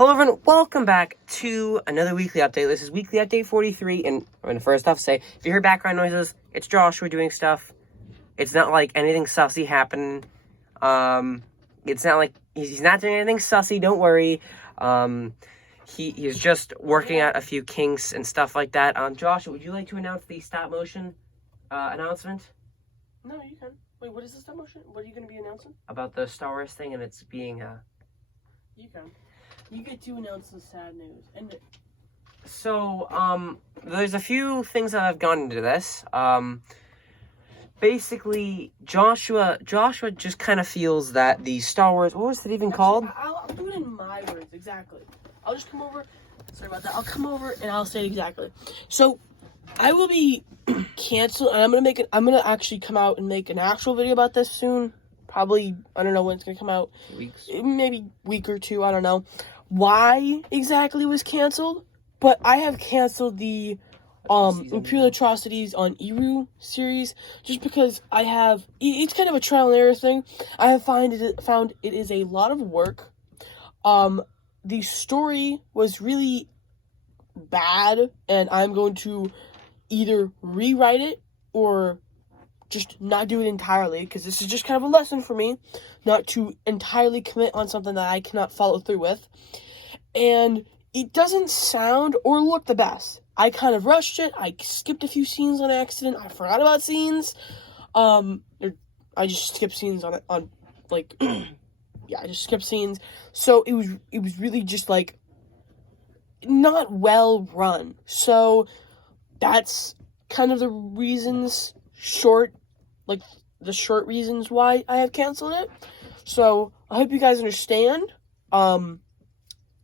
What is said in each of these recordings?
Hello everyone, welcome back to another weekly update. This is weekly update 43, and I'm going to first off say, if you hear background noises, it's Joshua doing stuff. It's not like anything sussy happening. It's not like, he's not doing anything sussy, don't worry. He's just working out a few kinks and stuff like that. Joshua, would you like to announce the stop motion announcement? No, you can. Wait, what is the stop motion? What are you going to be announcing? About the Star Wars thing, and it's being, You can. You get to announce the sad news. And So, there's a few things that have gone into this. Basically, Joshua just kind of feels that the Star Wars, what was it even called? I'll do it in my words, exactly. I'll just come over, sorry about that, I'll come over and I'll say it exactly. So, I will be canceled, and I'm gonna actually come out and make an actual video about this soon. Probably, I don't know when it's gonna come out. 2 weeks. Maybe week or two, I don't know. Why exactly was canceled? But I have canceled the Imperial Atrocities on Eru series just because it's kind of a trial and error thing. I have found it is a lot of work. The story was really bad, and I'm going to either rewrite it or just not do it entirely, because this is just kind of a lesson for me not to entirely commit on something that I cannot follow through with. And it doesn't sound or look the best. I kind of rushed it. I skipped a few scenes on accident. I forgot about scenes. I just skipped scenes I just skipped scenes. So it was really just like not well run. So that's kind of the reasons the short reasons why I have canceled it. So I hope you guys understand.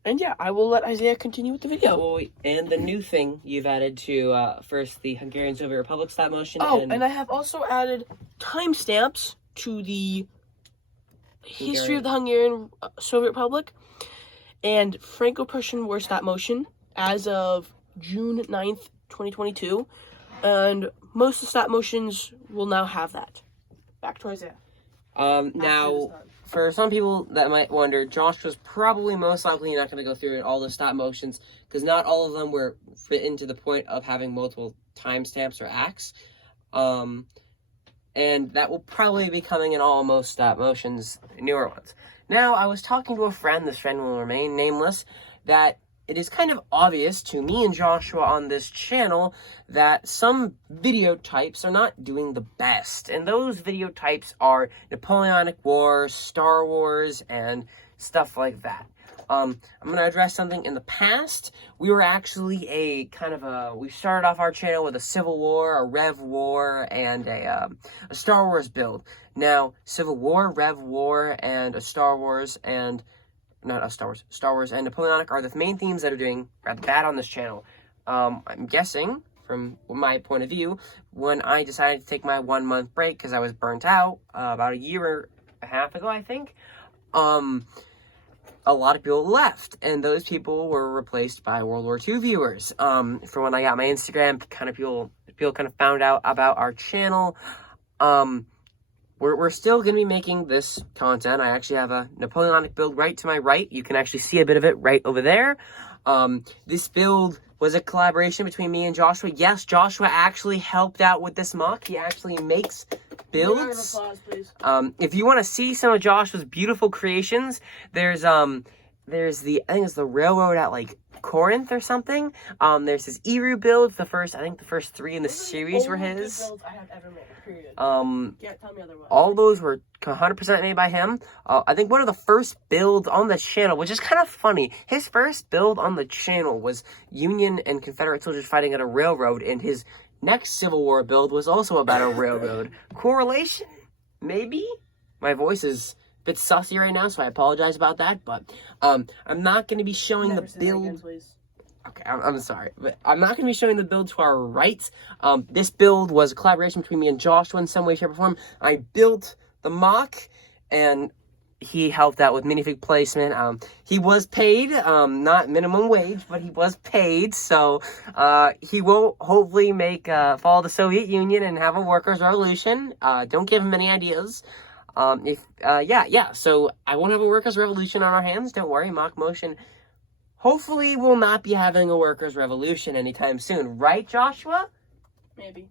And yeah, I will let Isaiah continue with the video. Oh, and the new thing you've added to, first the Hungarian Soviet Republic stop motion. Oh, and I have also added timestamps to the history of the Hungarian Soviet Republic and Franco-Prussian War stop motion as of June 9th, 2022. And most of the stop motions will now have that. Back to Isaiah. Now, for some people that might wonder, Josh was probably most likely not going to go through all the stop motions, because not all of them were written to the point of having multiple timestamps or acts. And that will probably be coming in most stop motions, newer ones. Now, I was talking to a friend, this friend will remain nameless, that it is kind of obvious to me and Joshua on this channel that some video types are not doing the best. And those video types are Napoleonic Wars, Star Wars, and stuff like that. I'm going to address something in the past. We were actually we started off our channel with a Civil War, a Rev War, and a Star Wars build. Now, Civil War, Rev War, and a Star Wars, and Star Wars and Napoleonic are the main themes that are doing rather bad on this channel. I'm guessing, from my point of view, when I decided to take my 1 month break because I was burnt out about a year and a half ago, I think, a lot of people left, and those people were replaced by World War II viewers. From when I got my Instagram, people kind of found out about our channel. We're still going to be making this content. I actually have a Napoleonic build right to my right. You can actually see a bit of it right over there. This build was a collaboration between me and Joshua. Yes, Joshua actually helped out with this mock. He actually makes builds. Applause, please. If you want to see some of Joshua's beautiful creations, there's I think it's the railroad at like Corinth or something. There's his Eru builds. The first 3 in the series were his. Builds I have ever made, period. Can't tell me otherwise. All those were 100% made by him. I think one of the first builds on the channel, which is kind of funny, his first build on the channel was Union and Confederate soldiers fighting at a railroad, and his next Civil War build was also about a railroad. Correlation? Maybe? My voice is a bit sussy right now, so I apologize about that, but I'm not going to be showing the build. Again, please. Okay, I'm sorry, but I'm not going to be showing the build to our right. This build was a collaboration between me and Joshua in some way, shape, or form. I built the mock, and he helped out with minifig placement. He was paid, not minimum wage, but he was paid, so he will hopefully follow the Soviet Union and have a workers' revolution. Don't give him any ideas. So I won't have a workers' revolution on our hands. Don't worry, mock motion hopefully we'll not be having a workers' revolution anytime soon. Right, Joshua? Maybe.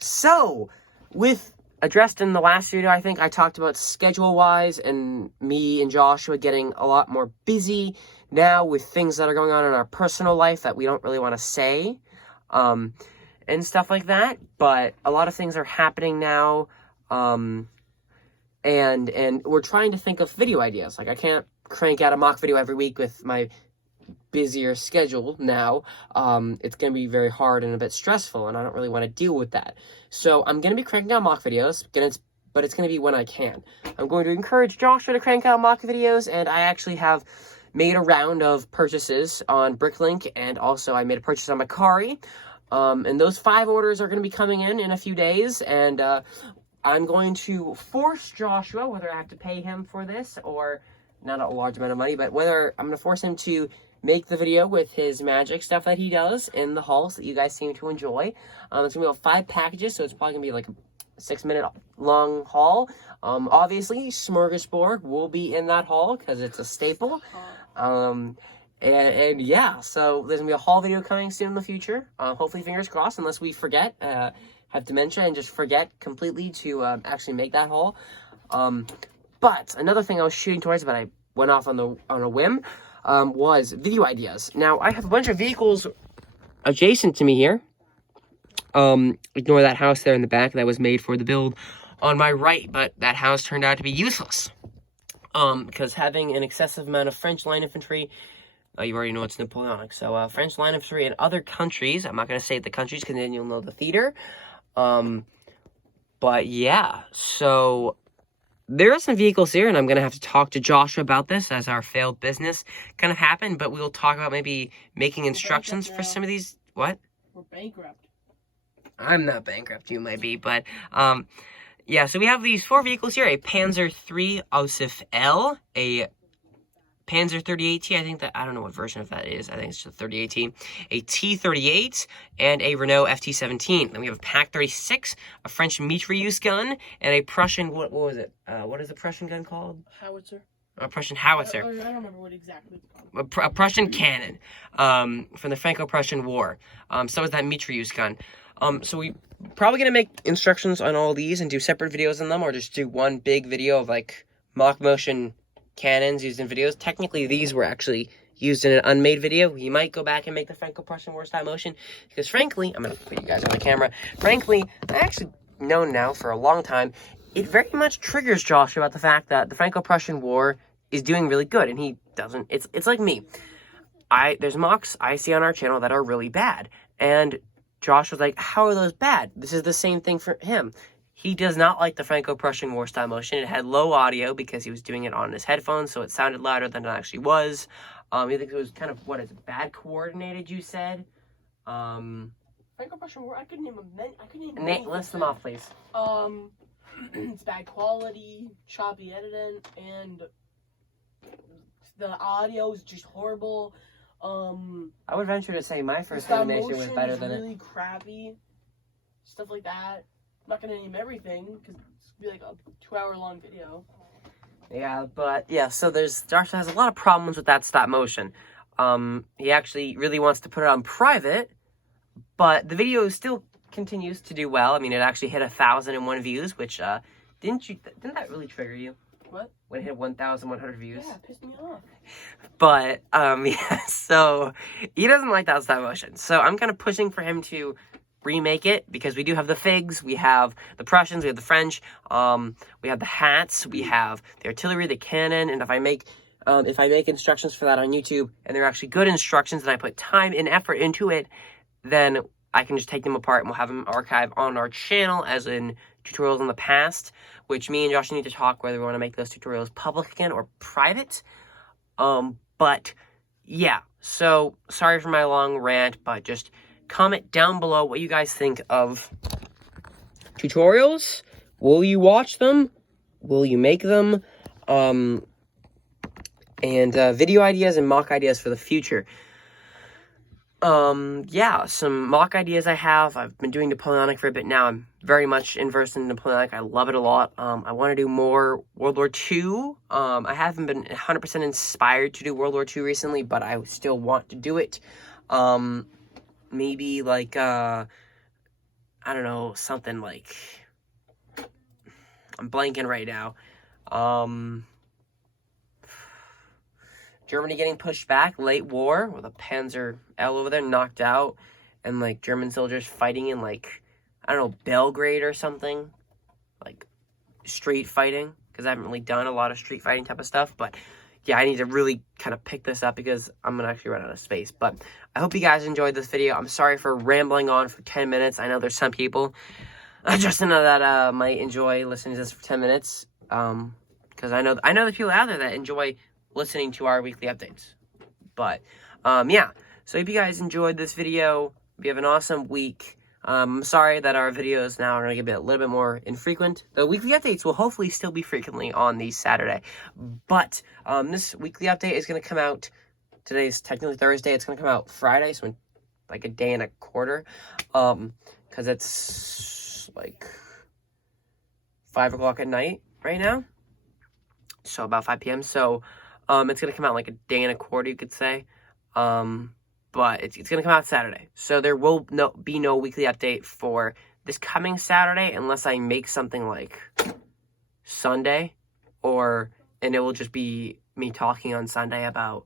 So, with addressed in the last video, I think I talked about schedule-wise and me and Joshua getting a lot more busy now with things that are going on in our personal life that we don't really want to say, and stuff like that. But a lot of things are happening now, and we're trying to think of video ideas. Like, I can't crank out a mock video every week with my busier schedule now. It's going to be very hard and a bit stressful, and I don't really want to deal with that. So I'm going to be cranking out mock videos, but it's going to be when I can. I'm going to encourage Joshua to crank out mock videos, and I actually have made a round of purchases on Bricklink, and also I made a purchase on Macari. And those 5 orders are going to be coming in a few days, and I'm going to force Joshua, whether I have to pay him for this or not a large amount of money, but whether I'm going to force him to make the video with his magic stuff that he does in the hauls that you guys seem to enjoy. It's going to be 5 packages, so it's probably going to be like a 6-minute long haul. Obviously, Smorgasbord will be in that haul because it's a staple. And yeah, so there's going to be a haul video coming soon in the future. Hopefully, fingers crossed, unless we forget, have dementia and just forget completely to actually make that haul. But another thing I was shooting towards, but I went off on a whim, was video ideas. Now, I have a bunch of vehicles adjacent to me here. Ignore that house there in the back that was made for the build on my right, but that house turned out to be useless. Because having an excessive amount of French line infantry, you already know it's Napoleonic, so French line infantry in other countries, I'm not going to say the countries because then you'll know the theater. But yeah, so there are some vehicles here, and I'm going to have to talk to Joshua about this as our failed business kind of happened, but we'll talk about maybe making instructions for some of these. What? We're bankrupt. I'm not bankrupt, you might be, but, yeah, so we have these 4 vehicles here, a Panzer III Ausf L, a Panzer 38T, I think that, I don't know what version of that is, I think it's just 38T, a T-38, and a Renault FT-17. Then we have a PaK-36, a French mitrailleuse gun, and a Prussian, what was it? What is the Prussian gun called? Howitzer. A Prussian howitzer. I don't remember what exactly it's called. A Prussian cannon, from the Franco-Prussian War. So is that mitrailleuse gun. So we probably going to make instructions on all these and do separate videos on them, or just do one big video of, like, mock motion cannons used in videos. Technically, these were actually used in an unmade video. We might go back and make the Franco-Prussian War style motion, because frankly, I'm going to put you guys on the camera, frankly, I actually known now for a long time, it very much triggers Joshua about the fact that the Franco-Prussian War is doing really good, and he doesn't. It's like me. There's mocks I see on our channel that are really bad, and Josh was like, how are those bad? This is the same thing for him. He does not like the Franco-Prussian War style motion. It had low audio because he was doing it on his headphones, so it sounded louder than it actually was. He thinks it was kind of, what is it, bad coordinated, you said? Franco-Prussian War, I could name many. List them off, please. It's bad quality, choppy editing, and the audio is just horrible. I would venture to say my first animation was better than really crappy. Stuff like that. I'm not gonna name everything because it's gonna be like a 2-hour long video. Yeah, but yeah, so Joshua has a lot of problems with that stop motion. He actually really wants to put it on private, but the video still continues to do well. I mean, it actually hit 1,001 views, which didn't that really trigger you? What? When it hit 1,100 views? Yeah, it pissed me off. But, yeah, so he doesn't like that stop motion. So I'm kind of pushing for him to remake it, because we do have the figs, we have the Prussians, we have the French, we have the hats, we have the artillery, the cannon, and if I make instructions for that on YouTube, and they're actually good instructions, and I put time and effort into it, then I can just take them apart, and we'll have them archived on our channel, as in tutorials in the past, which me and Josh need to talk whether we want to make those tutorials public again or private. But yeah, so sorry for my long rant, but just comment down below what you guys think of tutorials. Will you watch them? Will you make them? And video ideas and mock ideas for the future. Yeah, some mock ideas I have. I've been doing Napoleonic for a bit now. I'm very much versed in Napoleonic. I love it a lot. I want to do more World War II. I haven't been 100% inspired to do World War II recently, but I still want to do it. Maybe like, I don't know, something like, I'm blanking right now. Germany getting pushed back, late war, with a Panzer L over there knocked out, and like German soldiers fighting in like, I don't know, Belgrade or something, like street fighting, because I haven't really done a lot of street fighting type of stuff, but yeah, I need to really kind of pick this up because I'm gonna actually run out of space. But I hope you guys enjoyed this video. I'm sorry for rambling on for 10 minutes. I know there's some people, just to know that might enjoy listening to this for 10 minutes, because I know there's people out there that enjoy listening to our weekly updates. But yeah, so if you guys enjoyed this video, if you have an awesome week. I'm sorry that our videos now are going to get a little bit more infrequent. The weekly updates will hopefully still be frequently on the Saturday, but this weekly update is going to come out, today is technically Thursday, it's going to come out Friday, so in like a day and a quarter, because it's like 5 o'clock at night right now, so about 5 p.m., so it's going to come out like a day and a quarter, you could say. But it's going to come out Saturday. So there will be no weekly update for this coming Saturday unless I make something like Sunday, and it will just be me talking on Sunday about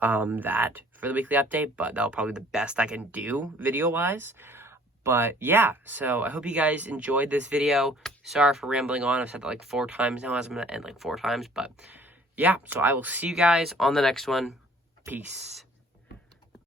that for the weekly update, but that'll probably be the best I can do video-wise. But yeah, so I hope you guys enjoyed this video. Sorry for rambling on. I've said that like 4 times now, as I'm going to end like 4 times, but yeah, so I will see you guys on the next one. Peace.